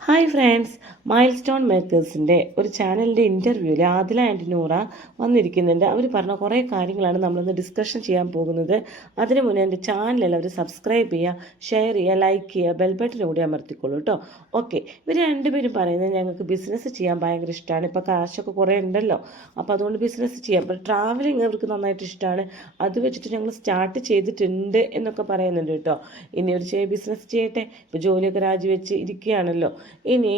Hi friends, mile stone മേക്കേഴ്സിൻ്റെ ഒരു ചാനലിൻ്റെ ഇൻ്റർവ്യൂവിൽ ആദില ആൻഡ് നൂറ വന്നിരിക്കുന്നുണ്ട്. അവർ പറഞ്ഞ കുറേ കാര്യങ്ങളാണ് നമ്മളിന്ന് ഡിസ്കഷൻ ചെയ്യാൻ പോകുന്നത്. അതിന് മുന്നേ എൻ്റെ ചാനൽ എല്ലാവരും സബ്സ്ക്രൈബ് ചെയ്യുക, ഷെയർ ചെയ്യുക, ലൈക്ക് ചെയ്യുക, ബെൽ ബട്ടൺ കൂടി അമർത്തിക്കോളൂ കേട്ടോ. ഓക്കെ, ഇവർ രണ്ടുപേരും പറയുന്നത് ഞങ്ങൾക്ക് ബിസിനസ് ചെയ്യാൻ ഭയങ്കര ഇഷ്ടമാണ്. ഇപ്പോൾ കാശൊക്കെ കുറേ ഉണ്ടല്ലോ, അപ്പോൾ അതുകൊണ്ട് ബിസിനസ് ചെയ്യാം. അപ്പോൾ ട്രാവലിങ് അവർക്ക് നന്നായിട്ട് ഇഷ്ടമാണ്. അത് വെച്ചിട്ട് ഞങ്ങൾ സ്റ്റാർട്ട് ചെയ്തിട്ടുണ്ട് എന്നൊക്കെ പറയുന്നുണ്ട് കേട്ടോ. ഇനി ഒരു ബിസിനസ് ചെയ്യട്ടെ, ഇപ്പോൾ ജോലിയൊക്കെ രാജിവെച്ച് ഇരിക്കുകയാണല്ലോ. ഇനി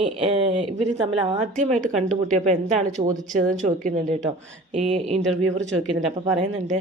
ഇവർ തമ്മിൽ ആദ്യമായിട്ട് കണ്ടുമുട്ടിയപ്പോൾ എന്താണ് ചോദിച്ചതെന്ന് ചോദിക്കുന്നുണ്ട് കേട്ടോ. ഈ ഇൻ്റർവ്യൂവർ ചോദിക്കുന്നുണ്ട്. അപ്പോൾ പറയുന്നുണ്ട്,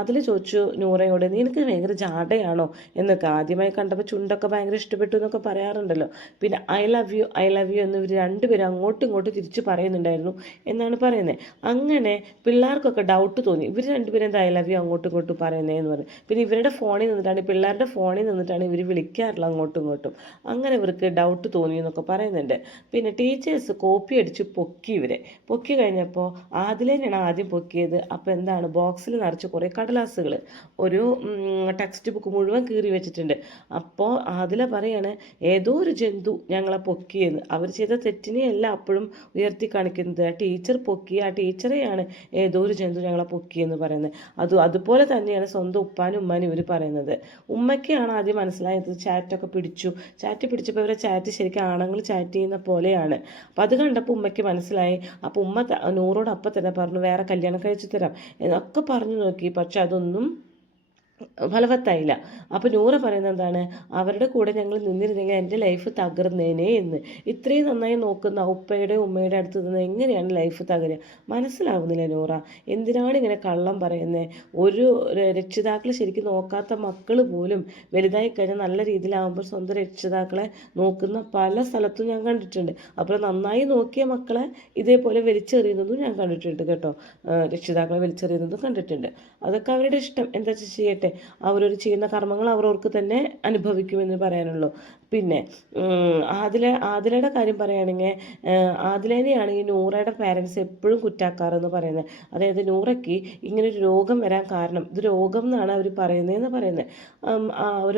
അതിൽ ചോദിച്ചു നൂറയോട്, നിനക്ക് ഭയങ്കര ജാടയാണോ എന്നൊക്കെ. ആദ്യമായി കണ്ടപ്പോൾ ചുണ്ടൊക്കെ ഭയങ്കര ഇഷ്ടപ്പെട്ടു എന്നൊക്കെ പറയാറുണ്ടല്ലോ. പിന്നെ I love you I love you എന്ന് ഇവർ രണ്ടുപേരും അങ്ങോട്ടും ഇങ്ങോട്ടും തിരിച്ച് പറയുന്നുണ്ടായിരുന്നു എന്നാണ് പറയുന്നത്. അങ്ങനെ പിള്ളേർക്കൊക്കെ ഡൗട്ട് തോന്നി, ഇവർ രണ്ടുപേരും എന്താ ഐ ലവ് യു അങ്ങോട്ടും ഇങ്ങോട്ടും പറയുന്നതെന്ന് പറഞ്ഞു. പിന്നെ ഇവരുടെ ഫോണിൽ നിന്നിട്ടാണ്, പിള്ളേരുടെ ഫോണിൽ നിന്നിട്ടാണ് ഇവർ വിളിക്കാറുള്ളത് അങ്ങോട്ടും ഇങ്ങോട്ടും. അങ്ങനെ ഇവർക്ക് ഡൗട്ട് തോന്നി എന്നൊക്കെ പറയുന്നുണ്ട്. പിന്നെ ടീച്ചേഴ്സ് കോപ്പി അടിച്ച് പൊക്കി ഇവരെ. പൊക്കി കഴിഞ്ഞപ്പോൾ ആദിലേനാണ് ആദ്യം പൊക്കിയത്. അപ്പോൾ എന്താണ്, ബോക്സിൽ നിറച്ച് കുറേ കടലാസുകൾ, ഒരു ടെക്സ്റ്റ് ബുക്ക് മുഴുവൻ കീറി വെച്ചിട്ടുണ്ട്. അപ്പോൾ ആദില പറയാണ്, ഏതോ ഒരു ജന്തു ഞങ്ങളെ പൊക്കിയെന്ന്. അവർ ചെയ്ത തെറ്റിനെയല്ല അപ്പോഴും ഉയർത്തി കാണിക്കുന്നത്, ആ ടീച്ചർ പൊക്കി, ആ ടീച്ചറെയാണ് ഏതോ ഒരു ജന്തു ഞങ്ങളെ പൊക്കിയെന്ന് പറയുന്നത്. അതുപോലെ തന്നെയാണ് സ്വന്തം ഉപ്പാനും ഉമ്മാനും ഇവർ പറയുന്നത്. ഉമ്മയ്ക്കാണ് ആദ്യം മനസ്സിലായത്, ചാറ്റൊക്കെ ചാറ്റ് പിടിച്ചപ്പോൾ ഇവരെ ചാറ്റ് ശരിക്കും ആണുങ്ങൾ ചാറ്റ് ചെയ്യുന്ന പോലെയാണ്. അപ്പോൾ അത് കണ്ടപ്പോൾ ഉമ്മയ്ക്ക് മനസ്സിലായി. അപ്പോൾ ഉമ്മ നൂറോട് അപ്പം തന്നെ പറഞ്ഞു, വേറെ കല്യാണം കഴിച്ചു തരാം എന്നൊക്കെ പറഞ്ഞു നോക്കി. പക്ഷെ അതൊന്നും ഫലവത്തായില്ല. അപ്പോൾ നൂറ പറയുന്നത് എന്താണ്, അവരുടെ കൂടെ ഞങ്ങൾ നിന്നിരുന്നെങ്കിൽ എൻ്റെ ലൈഫ് തകർന്നേനെ എന്ന്. ഇത്രയും നന്നായി നോക്കുന്ന ഉപ്പയുടെ ഉമ്മയുടെ അടുത്ത് നിന്ന് എങ്ങനെയാണ് ലൈഫ് തകരുക? മനസ്സിലാവുന്നില്ല നൂറ. എന്തിനാണ് ഇങ്ങനെ കള്ളം പറയുന്നത്? ഒരു രക്ഷിതാക്കൾ ശരിക്കും നോക്കാത്ത മക്കൾ പോലും വലുതായി കഴിഞ്ഞാൽ നല്ല രീതിയിലാവുമ്പോൾ സ്വന്തം രക്ഷിതാക്കളെ നോക്കുന്ന പല സ്ഥലത്തും ഞാൻ കണ്ടിട്ടുണ്ട്. അപ്പോൾ നന്നായി നോക്കിയ മക്കളെ ഇതേപോലെ വലിച്ചെറിയുന്നതും ഞാൻ കണ്ടിട്ടുണ്ട് കേട്ടോ. രക്ഷിതാക്കളെ വലിച്ചെറിയുന്നതും കണ്ടിട്ടുണ്ട്. അതൊക്കെ അവരുടെ ഇഷ്ടം, എന്താ ചെയ്യട്ടെ. ചെയ്യുന്ന കർമ്മങ്ങൾ അവർക്ക് തന്നെ അനുഭവിക്കുമെന്ന് പറയാനുള്ളൂ. പിന്നെ ആദിലയുടെ കാര്യം പറയുകയാണെങ്കിൽ, ആദിലേനെയാണ് ഈ നൂറയുടെ പാരൻസ് എപ്പോഴും കുറ്റാക്കാറെന്ന് പറയുന്നത്. അതായത് നൂറയ്ക്ക് ഇങ്ങനൊരു രോഗം വരാൻ കാരണം, ഇത് രോഗം എന്നാണ് അവർ പറയുന്നതെന്ന് പറയുന്നത്.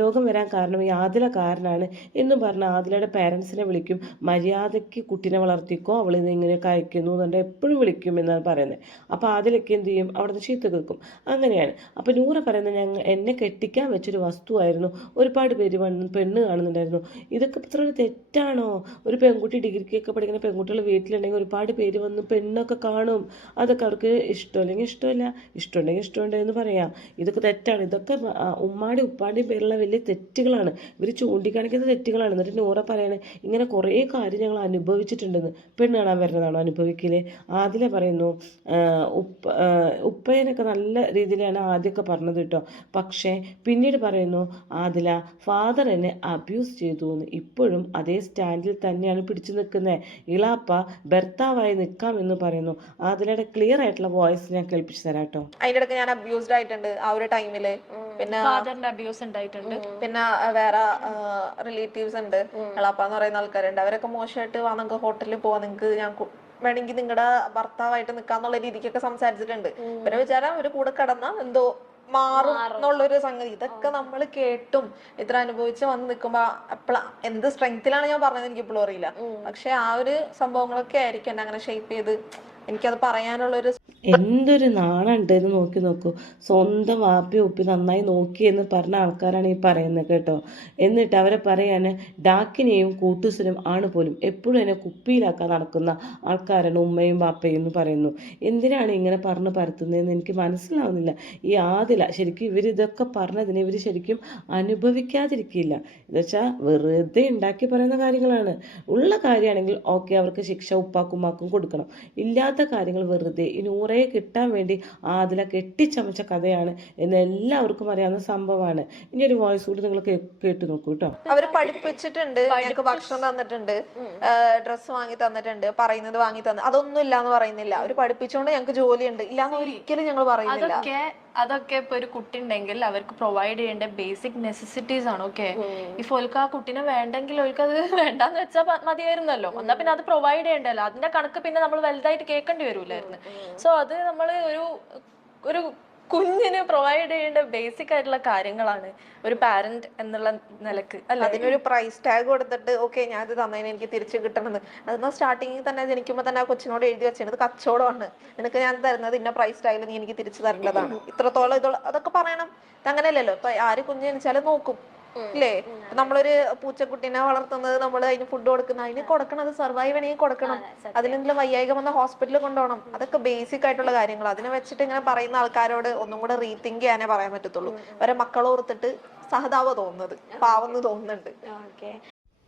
രോഗം വരാൻ കാരണം ഈ ആദില കാരനാണ് എന്നും പറഞ്ഞ് ആദിലയുടെ പാരൻസിനെ വിളിക്കും. മര്യാദയ്ക്ക് കുട്ടീനെ വളർത്തിക്കോ, അവളിന്ന് ഇങ്ങനെയൊക്കെ അയക്കുന്നു എന്നുണ്ട് എപ്പോഴും വിളിക്കും എന്നാണ് പറയുന്നത്. അപ്പോൾ ആദിലൊക്കെ എന്ത് ചെയ്യും, അവിടുന്ന് ചീത്ത കേൾക്കും. അങ്ങനെയാണ്. അപ്പോൾ നൂറ പറയുന്നത്, എന്നെ കെട്ടിക്കാൻ വെച്ചൊരു വസ്തുവായിരുന്നു, ഒരുപാട് പേര് പെണ്ണ് കാണുന്നുണ്ടായിരുന്നു. ഇതൊക്കെ ഇത്ര തെറ്റാണോ? ഒരു പെൺകുട്ടി ഡിഗ്രിക്കൊക്കെ പഠിക്കുന്ന പെൺകുട്ടികൾ വീട്ടിലുണ്ടെങ്കിൽ ഒരുപാട് പേര് വന്ന് പെണ്ണൊക്കെ കാണും. അതൊക്കെ അവർക്ക് ഇഷ്ടമല്ലെങ്കിൽ ഇഷ്ടമില്ല, ഇഷ്ടമുണ്ടെങ്കിൽ ഇഷ്ടമുണ്ട് എന്ന് പറയാം. ഇതൊക്കെ തെറ്റാണ്. ഇതൊക്കെ ഉമ്മാടി ഉപ്പാടിയും പേരുള്ള വലിയ തെറ്റുകളാണ്, ഇവർ ചൂണ്ടിക്കാണിക്കുന്ന തെറ്റുകളാണ്. എന്നിട്ട് നൂറ പറയണേ, ഇങ്ങനെ കുറേ കാര്യം ഞങ്ങൾ അനുഭവിച്ചിട്ടുണ്ടെന്ന്. പെണ്ണ് കാണാൻ വരുന്നതാണോ അനുഭവിക്കല്? ആദില പറയുന്നു, ഉപ്പയനൊക്കെ നല്ല രീതിയിലാണ് ആദ്യമൊക്കെ പറഞ്ഞത് കേട്ടോ. പക്ഷേ പിന്നീട് പറയുന്നു ആദില, ഫാദർ എന്നെ അബ്യൂസ് ചെയ്തു എന്ന്. ഇപ്പോഴും അതേ സ്റ്റാൻഡിൽ തന്നെയാണ് പിടിച്ചു നിൽക്കുന്നത്. ഇളാപ്പ ഭർത്താവായി നിൽക്കാമെന്ന് പറയുന്നു. ആദിലയുടെ ക്ലിയർ ആയിട്ടുള്ള വോയിസ് ഞാൻ കേൾപ്പിച്ചു തരാം കേട്ടോ. അതിന്റെ ഇടയ്ക്ക് ഞാൻ അബ്യൂസ്ഡ് ആയിട്ടുണ്ട് ആ ഒരു ടൈമില്. പിന്നെ ഫാദറിന്റെ അബ്യൂസ് ഉണ്ടായിട്ടുണ്ട്. പിന്നെ വേറെ റിലേറ്റീവ്സ് ഉണ്ട്, ഇളാപ്പ എന്ന് പറയുന്ന ആൾക്കാരുണ്ട്. അവരൊക്കെ മോശമായിട്ട് വാ, നിങ്ങൾക്ക് ഹോട്ടലിൽ പോവാ, നിങ്ങൾക്ക് ഞാൻ വേണമെങ്കിൽ നിങ്ങളുടെ ഭർത്താവായിട്ട് നിൽക്കാന്നുള്ള രീതിക്കൊക്കെ സംസാരിച്ചിട്ടുണ്ട്. പിന്നെ വിചാരം ഒരു കൂടെ കിടന്ന എന്തോ മാറും എന്നുള്ളൊരു സംഗതി. ഇതൊക്കെ നമ്മൾ കേട്ടും ഇത്ര അനുഭവിച്ച് വന്ന് നിൽക്കുമ്പോ എന്ത് സ്ട്രെങ്ത്തിലാണ് ഞാൻ പറഞ്ഞത് എനിക്ക് ഇപ്പോഴും അറിയില്ല. പക്ഷെ ആ ഒരു സംഭവങ്ങളൊക്കെ ആയിരിക്കും എന്നെ അങ്ങനെ ഷേപ്പ് ചെയ്ത് എനിക്കത് പറയാനുള്ളൊരു. എന്തൊരു നാണുണ്ട് എന്ന് നോക്കൂ. സ്വന്തം വാപ്പി ഉപ്പി നന്നായി നോക്കി എന്ന് പറഞ്ഞ ആൾക്കാരാണ് ഈ പറയുന്നത് കേട്ടോ. എന്നിട്ട് അവരെ പറയാണ്, ഡാക്കിനെയും കൂട്ടൂസിനും ആണ് പോലും എപ്പോഴും എന്നെ കുപ്പിയിലാക്കാൻ നടക്കുന്ന ആൾക്കാരാണ് ഉമ്മയും വാപ്പയും എന്ന് പറയുന്നു. എന്തിനാണ് ഇങ്ങനെ പറഞ്ഞ് പരത്തുന്നതെന്ന് എനിക്ക് മനസ്സിലാവുന്നില്ല. ഈ ആദില ശരിക്കും ഇവരിതൊക്കെ പറഞ്ഞതിന് ഇവർ ശരിക്കും അനുഭവിക്കാതിരിക്കില്ല. എന്നുവെച്ചാൽ വെറുതെ ഉണ്ടാക്കി പറയുന്ന കാര്യങ്ങളാണ്. ഉള്ള കാര്യമാണെങ്കിൽ ഓക്കെ, അവർക്ക് ശിക്ഷ ഉപ്പാക്കും കൊടുക്കണം. ഇല്ലാത്ത കാര്യങ്ങൾ വെറുതെ ഈ നൂറേ കിട്ടാൻ വേണ്ടി ആദില കെട്ടിച്ചമച്ച കഥയാണ് എന്ന് എല്ലാവർക്കും അറിയാവുന്ന സംഭവമാണ്. ഇനി ഒരു വോയിസ് കൂടി നിങ്ങൾ കേട്ടു നോക്കൂ കേട്ടോ. അവര് പഠിപ്പിച്ചിട്ടുണ്ട്, ഞങ്ങൾക്ക് ഭക്ഷണം തന്നിട്ടുണ്ട്, ഡ്രസ്സ് വാങ്ങി തന്നിട്ടുണ്ട്, പറയുന്നത് വാങ്ങി തന്നു, അതൊന്നും ഇല്ലാന്ന് പറയുന്നില്ല. അവര് പഠിപ്പിച്ചുകൊണ്ട് ഞങ്ങൾക്ക് ജോലിയുണ്ട്, ഇല്ലാന്ന് ഒരിക്കലും ഞങ്ങൾ പറയുന്നില്ല. അതൊക്കെ ഇപ്പൊ ഒരു കുട്ടി ഉണ്ടെങ്കിൽ അവർക്ക് പ്രൊവൈഡ് ചെയ്യേണ്ട ബേസിക് നെസസിറ്റീസ് ആണ്. ഓക്കെ, ഇപ്പൊ ഓൾക്ക് ആ കുട്ടീനെ വേണ്ടെങ്കിൽ ഓൾക്ക് അത് വേണ്ടാന്ന് വെച്ചാൽ മതിയായിരുന്നല്ലോ. എന്നാ പിന്നെ അത് പ്രൊവൈഡ് ചെയ്യണ്ടല്ലോ. അതിന്റെ കണക്ക് പിന്നെ നമ്മൾ വലുതായിട്ട് കേൾക്കേണ്ടി വരൂലായിരുന്നു. സോ അത് നമ്മൾ ഒരു കുഞ്ഞിന് പ്രൊവൈഡ് ചെയ്യേണ്ട ബേസിക് ആയിട്ടുള്ള കാര്യങ്ങളാണ് ഒരു പാരന്റ് എന്നുള്ള നിലക്ക് അല്ലെ. അതിനൊരു പ്രൈസ് ടാഗ് കൊടുത്തിട്ട് ഓക്കെ ഞാൻ ഇത് തന്നതിന് എനിക്ക് തിരിച്ചു കിട്ടണമെന്ന്, അതെന്നാ സ്റ്റാർട്ടിങ്ങിൽ തന്നെ ജനിക്കുമ്പോൾ തന്നെ ആ കൊച്ചിനോട് എഴുതി വെച്ചത് ഇത് കച്ചവടമാണ്, നിനക്ക് ഞാൻ തരുന്നത് ഇന്ന പ്രൈസ് ടാഗിൽ നീ എനിക്ക് തിരിച്ചു തരേണ്ടതാണ്, ഇത്രത്തോളം അതൊക്കെ പറയണം. അങ്ങനെയല്ലല്ലോ. ഇപ്പൊ ആര് കുഞ്ഞ് ജനിച്ചാലും നോക്കും ഇല്ലേ. നമ്മളൊരു പൂച്ചക്കുട്ടീനെ വളർത്തുന്നത്, നമ്മൾ അതിന് ഫുഡ് കൊടുക്കുന്ന, അതിന് കൊടുക്കണത് സർവൈവ് ചെയ്യണമെങ്കിൽ കൊടുക്കണം. അതിലെന്തെങ്കിലും വയ്യായികം വന്ന ഹോസ്പിറ്റലിൽ കൊണ്ടുപോകണം. അതൊക്കെ ബേസിക് ആയിട്ടുള്ള കാര്യങ്ങൾ. അതിനെ വെച്ചിട്ട് ഇങ്ങനെ പറയുന്ന ആൾക്കാരോട് ഒന്നും കൂടെ റീതിങ്ക് ചെയ്യാനേ പറയാൻ പറ്റത്തുള്ളൂ. അവരെ മക്കളോർത്തിട്ട് സഹതാപ തോന്നുന്നത്, പാവെന്ന് തോന്നുന്നുണ്ട്.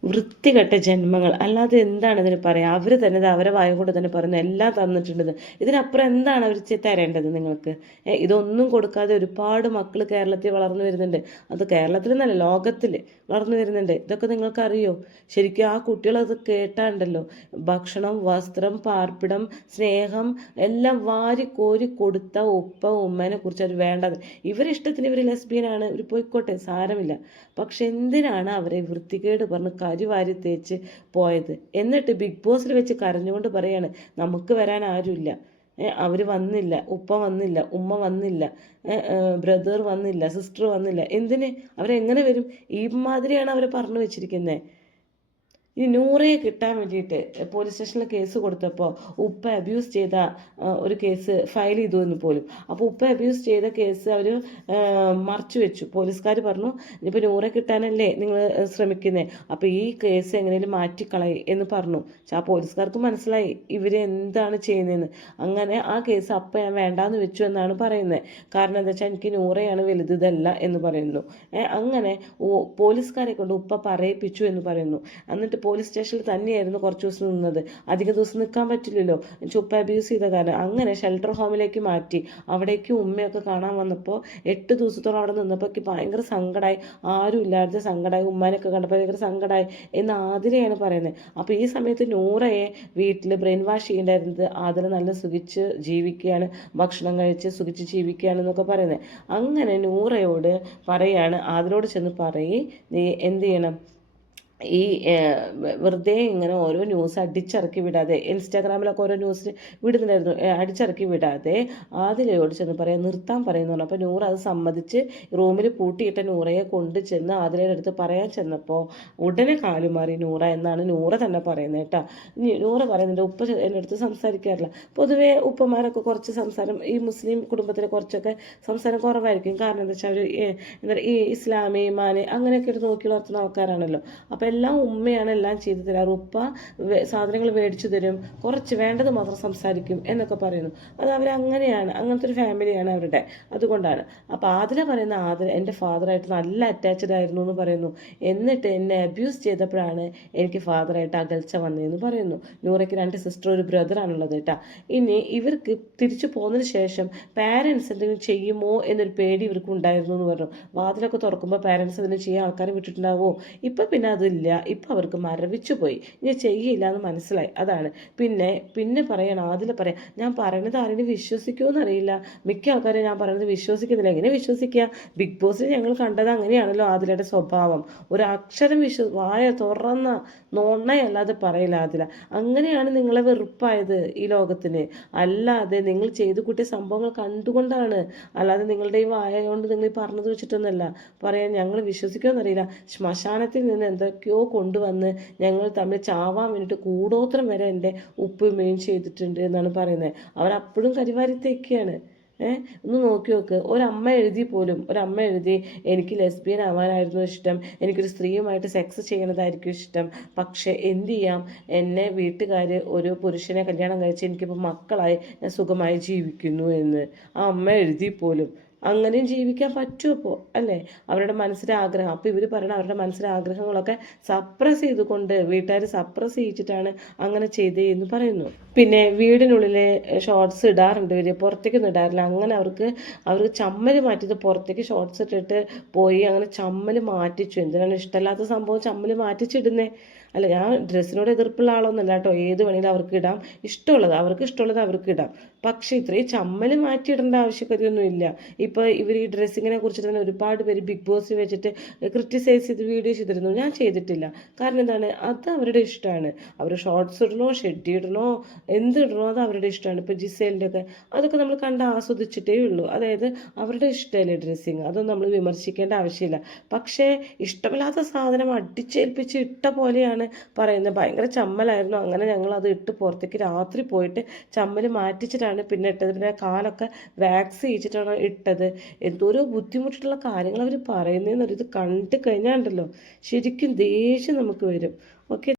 വൃത്തികെട്ട ജന്മങ്ങൾ, അല്ലാതെ എന്താണ് ഇതിന് പറയുക? അവർ തന്നെ ഇത് അവരെ വായ കൊണ്ട് തന്നെ പറയുന്നത് എല്ലാം തന്നിട്ടുണ്ട്. ഇതിനപ്പുറം എന്താണ് അവർ തരേണ്ടത് നിങ്ങൾക്ക്? ഇതൊന്നും കൊടുക്കാതെ ഒരുപാട് മക്കൾ കേരളത്തിൽ വളർന്നു വരുന്നുണ്ട്. അത് കേരളത്തിൽ നിന്നല്ല, ലോകത്തിൽ വളർന്നു വരുന്നുണ്ട്. ഇതൊക്കെ നിങ്ങൾക്കറിയോ? ശരിക്കും ആ കുട്ടികളത് കേട്ടാണ്ടല്ലോ, ഭക്ഷണം, വസ്ത്രം, പാർപ്പിടം, സ്നേഹം എല്ലാം വാരി കോരി കൊടുത്ത ഉപ്പ ഉമ്മേനെ കുറിച്ച് അവർ വേണ്ടത്. ഇവരിഷ്ടത്തിന് ഇവർ ലെസ്ബിയനാണ്, ഇവർ പോയിക്കോട്ടെ, സാരമില്ല. പക്ഷെ എന്തിനാണ് അവരെ വൃത്തികേട് പറഞ്ഞ് കരിവാരി തേച്ച് പോയത്? എന്നിട്ട് ബിഗ് ബോസിൽ വെച്ച് കരഞ്ഞുകൊണ്ട് പറയാണ് നമുക്ക് വരാൻ ആരുമില്ല, അവർ വന്നില്ല, ഉപ്പ വന്നില്ല, ഉമ്മ വന്നില്ല, ബ്രദർ വന്നില്ല, സിസ്റ്റർ വന്നില്ല. എന്തിന്? അവരെങ്ങനെ വരും? ഈ മാതിരിയാണ് അവരെ പറഞ്ഞു വെച്ചിരിക്കുന്നത്. ഈ നൂറയെ കിട്ടാൻ വേണ്ടിയിട്ട് പോലീസ് സ്റ്റേഷനിൽ കേസ് കൊടുത്തപ്പോൾ ഉപ്പ അബ്യൂസ് ചെയ്ത ഒരു കേസ് ഫയൽ ചെയ്തു എന്ന് പോലും. അപ്പോൾ ഉപ്പ അബ്യൂസ് ചെയ്ത കേസ് അവർ മറച്ചു വെച്ചു. പോലീസുകാർ പറഞ്ഞു ഇനിയിപ്പോൾ നൂറെ കിട്ടാനല്ലേ നിങ്ങൾ ശ്രമിക്കുന്നത്, അപ്പോൾ ഈ കേസ് എങ്ങനെയും മാറ്റിക്കളയി എന്ന് പറഞ്ഞു. പക്ഷെ ആ പോലീസുകാർക്ക് മനസ്സിലായി ഇവർ എന്താണ് ചെയ്യുന്നതെന്ന്. അങ്ങനെ ആ കേസ് അപ്പം ഞാൻ വേണ്ടാന്ന് വെച്ചു എന്നാണ് പറയുന്നത്. കാരണം എന്താ വെച്ചാൽ എനിക്ക് നൂറയാണ് വലുത്, ഇതല്ല എന്ന് പറയുന്നു. അങ്ങനെ പോലീസുകാരെ കൊണ്ട് ഉപ്പ പറയിപ്പിച്ചു എന്ന് പറയുന്നു. എന്നിട്ട് പോലീസ് സ്റ്റേഷനിൽ തന്നെയായിരുന്നു കുറച്ച് ദിവസം നിന്നത്. അധിക ദിവസം നിൽക്കാൻ പറ്റില്ലല്ലോ, ഉപ്പ അബ്യൂസ് ചെയ്ത കാരണം. അങ്ങനെ ഷെൽട്ടർ ഹോമിലേക്ക് മാറ്റി. അവിടേക്ക് ഉമ്മയൊക്കെ കാണാൻ വന്നപ്പോൾ 8 ദിവസത്തോളം അവിടെ നിന്നപ്പോൾ എനിക്ക് ഭയങ്കര സങ്കടമായി, ആരും ഇല്ലാത്ത സങ്കടമായി, ഉമ്മാനൊക്കെ കണ്ടപ്പോൾ ഭയങ്കര സങ്കടമായി എന്ന് ആതിരയാണ് പറയുന്നത്. അപ്പോൾ ഈ സമയത്ത് നൂറയെ വീട്ടിൽ ബ്രെയിൻ വാഷ് ചെയ്യേണ്ടായിരുന്നത് ആതിര നല്ല സുഖിച്ച് ജീവിക്കുകയാണ്, ഭക്ഷണം കഴിച്ച് സുഖിച്ച് ജീവിക്കുകയാണെന്നൊക്കെ പറയുന്നത്. അങ്ങനെ നൂറയോട് പറയാണ്, ആതിരോട് ചെന്ന് പറയും നീ എന്ത് ചെയ്യണം, ഈ വെറുതെ ഇങ്ങനെ ഓരോ ന്യൂസ് അടിച്ചിറക്കി വിടാതെ, ഇൻസ്റ്റാഗ്രാമിലൊക്കെ ഓരോ ന്യൂസ് വിടുന്നുണ്ടായിരുന്നു, അടിച്ചിറക്കി വിടാതെ ആതിരയോട് ചെന്ന് പറയാൻ നിർത്താൻ പറയുന്നു. അപ്പോൾ നൂറ അത് സമ്മതിച്ച് റൂമിൽ പൂട്ടിയിട്ട നൂറയെ കൊണ്ട് ചെന്ന് ആതിരയുടെ അടുത്ത് പറയാൻ ചെന്നപ്പോൾ ഉടനെ കാലുമാറി നൂറ എന്നാണ് നൂറ തന്നെ പറയുന്നത് കേട്ടോ. നൂറ പറയുന്നുണ്ട് ഉപ്പ എൻ്റെ അടുത്ത് സംസാരിക്കാറില്ല. പൊതുവേ ഉപ്പമാരൊക്കെ കുറച്ച് സംസാരം, ഈ മുസ്ലിം കുടുംബത്തിൽ കുറച്ചൊക്കെ സംസാരം കുറവായിരിക്കും. കാരണം എന്താ വെച്ചാൽ അവർ എന്താ ഈ ഇസ്ലാമി മാന് അങ്ങനെയൊക്കെ ഒരു നോക്കി വളർത്തുന്ന ആൾക്കാരാണല്ലോ. അപ്പോൾ എല്ലാം ഉമ്മയാണ് എല്ലാം ചെയ്തു തരാറ്. ഉപ്പ സാധനങ്ങൾ മേടിച്ചു തരും, കുറച്ച് വേണ്ടത് മാത്രം സംസാരിക്കും എന്നൊക്കെ പറയുന്നു. അത് അവരങ്ങനെയാണ്, അങ്ങനത്തെ ഒരു ഫാമിലിയാണ് അവരുടെ. അതുകൊണ്ടാണ്. അപ്പോൾ ആതിര പറയുന്ന ആതിര എൻ്റെ ഫാദറായിട്ട് നല്ല അറ്റാച്ച്ഡ് ആയിരുന്നു എന്ന് പറയുന്നു. എന്നിട്ട് എന്നെ അബ്യൂസ് ചെയ്തപ്പോഴാണ് എനിക്ക് ഫാദറായിട്ട് അകൽച്ച വന്നതെന്ന് പറയുന്നു. നൂറയ്ക്ക് 2 സിസ്റ്റർ, ഒരു ബ്രദറാണുള്ളത് കേട്ടോ. ഇനി ഇവർക്ക് തിരിച്ചു പോകുന്നതിന് ശേഷം പാരൻസ് എന്തെങ്കിലും ചെയ്യുമോ എന്നൊരു പേടി ഇവർക്ക് ഉണ്ടായിരുന്നു എന്ന് പറഞ്ഞു. വാതിലൊക്കെ തുറക്കുമ്പോൾ പാരൻസ് എന്തെങ്കിലും ചെയ്യാൻ ആൾക്കാരെ വിട്ടിട്ടുണ്ടാവുമോ? ഇപ്പം പിന്നെ അതില്ല. ഇപ്പം അവർക്ക് മരവിച്ചു പോയി, ഇനി ചെയ്യില്ല എന്ന് മനസ്സിലായി. അതാണ്. പിന്നെ പറയണം, ആതില പറയാം ഞാൻ പറയണത് ആരെങ്കിലും വിശ്വസിക്കുമോ അറിയില്ല, മിക്ക ആൾക്കാരും ഞാൻ പറയുന്നത് വിശ്വസിക്കുന്നില്ല. എങ്ങനെ വിശ്വസിക്കുക? ബിഗ് ബോസിൽ ഞങ്ങൾ കണ്ടത് അങ്ങനെയാണല്ലോ ആതിലയുടെ സ്വഭാവം. ഒരു അക്ഷരം വായ തുറന്ന നോണയല്ലാതെ പറയില്ല ആതില. അങ്ങനെയാണ് നിങ്ങളെ വെറുപ്പായത് ഈ ലോകത്തിന്. അല്ലാതെ നിങ്ങൾ ചെയ്തു കൂട്ടിയ സംഭവങ്ങൾ കണ്ടുകൊണ്ടാണ്, അല്ലാതെ നിങ്ങളുടെ ഈ വായ കൊണ്ട് നിങ്ങൾ ഈ പറഞ്ഞത് വെച്ചിട്ടൊന്നുമല്ല പറയാൻ. ഞങ്ങൾ വിശ്വസിക്കുമെന്നറിയില്ല. ശ്മശാനത്തിൽ നിന്ന് എന്തൊക്കെയോ കൊണ്ടുവന്ന് ഞങ്ങൾ തമ്മിൽ ചാവാൻ വേണ്ടിയിട്ട് കൂടോത്രം വരെ എൻ്റെ ഉപ്പുമയും ചെയ്തിട്ടുണ്ട് എന്നാണ് പറയുന്നത്. അവരപ്പോഴും കരിവാരിത്തേക്കാണ്. ഒന്ന് നോക്കി നോക്ക്. ഒരമ്മ എഴുതി എനിക്ക് ലെസ്ബിയൻ ആവാനായിരുന്നു ഇഷ്ടം, എനിക്കൊരു സ്ത്രീയുമായിട്ട് സെക്സ് ചെയ്യണതായിരിക്കും ഇഷ്ടം, പക്ഷേ എന്ത് ചെയ്യാം, എന്നെ വീട്ടുകാർ ഒരു പുരുഷനെ കല്യാണം കഴിച്ച് എനിക്കിപ്പോൾ മക്കളായി ഞാൻ സുഖമായി ജീവിക്കുന്നു എന്ന് ആ അമ്മ എഴുതി പോലും. അങ്ങനെയും ജീവിക്കാൻ പറ്റുമോ അപ്പോൾ? അല്ലേ? അവരുടെ മനസ്സിലെ ആഗ്രഹം. അപ്പോൾ ഇവർ പറയണ അവരുടെ മനസ്സിലെ ആഗ്രഹങ്ങളൊക്കെ സപ്രസ് ചെയ്തുകൊണ്ട്, വീട്ടുകാർ സപ്രസ് ചെയ്യിച്ചിട്ടാണ് അങ്ങനെ ചെയ്തതെന്ന് പറയുന്നു. പിന്നെ വീടിനുള്ളിലെ ഷോർട്സ് ഇടാറുണ്ട് ഇവർ, പുറത്തേക്കൊന്നും ഇടാറില്ല. അങ്ങനെ അവർക്ക് ചമ്മൽ മാറ്റിയത്, പുറത്തേക്ക് ഷോർട്സ് ഇട്ടിട്ട് പോയി അങ്ങനെ ചമ്മൽ മാറ്റിച്ചു. എന്തിനാണ് ഇഷ്ടമല്ലാത്ത സംഭവം ചമ്മൽ മാറ്റിച്ചിടുന്നേ? അല്ല, ഞാൻ ഡ്രസ്സിനോട് എതിർപ്പുള്ള ആളൊന്നുമല്ല കേട്ടോ. ഏത് വേണമെങ്കിലും അവർക്ക് ഇടാം, അവർക്ക് ഇഷ്ടമുള്ളത് അവർക്ക് ഇടാം. പക്ഷേ ഇത്രയും ചമ്മൽ മാറ്റിയിടേണ്ട ആവശ്യകതയൊന്നുമില്ല. ഇപ്പം ഇപ്പോൾ ഇവർ ഈ ഡ്രസ്സിങ്ങിനെ കുറിച്ചിട്ട് തന്നെ ഒരുപാട് പേര് ബിഗ് ബോസ് വെച്ചിട്ട് ക്രിറ്റിസൈസ് ചെയ്ത് വീഡിയോ ചെയ്തിരുന്നു. ഞാൻ ചെയ്തിട്ടില്ല. കാരണം എന്താണ്, അത് അവരുടെ ഇഷ്ടമാണ്. അവർ ഷോർട്സ് ഇടണോ ഷെഡ് ഇടണോ എന്ത് ഇടണോ അത് അവരുടെ ഇഷ്ടമാണ്. ഇപ്പോൾ ജിസേലിൻ്റെ ഒക്കെ അതൊക്കെ നമ്മൾ കണ്ട് ആസ്വദിച്ചിട്ടേ ഉള്ളൂ. അതായത് അവരുടെ ഇഷ്ടമല്ലേ ഡ്രസ്സിങ്, അതൊന്നും നമ്മൾ വിമർശിക്കേണ്ട ആവശ്യമില്ല. പക്ഷേ ഇഷ്ടമില്ലാത്ത സാധനം അടിച്ചേൽപ്പിച്ച് ഇട്ട പോലെയാണ് പറയുന്നത്. ഭയങ്കര ചമ്മലായിരുന്നു. അങ്ങനെ ഞങ്ങൾ അത് ഇട്ട് പുറത്തേക്ക് രാത്രി പോയിട്ട് ചമ്മൽ മാറ്റിച്ചിട്ടാണ് പിന്നെ ഇട്ടത്. പിന്നെ കാലൊക്കെ വാക്സ് ചെയ്യിച്ചിട്ടാണ് ഇട്ടത്. എന്തോരോ ബുദ്ധിമുട്ടുള്ള കാര്യങ്ങൾ അവർ പറയുന്നതെന്നൊരു ഇത് കണ്ടു കഴിഞ്ഞാൽ ഉണ്ടല്ലോ ശരിക്കും ദേഷ്യം നമുക്ക് വരും. ഓക്കെ.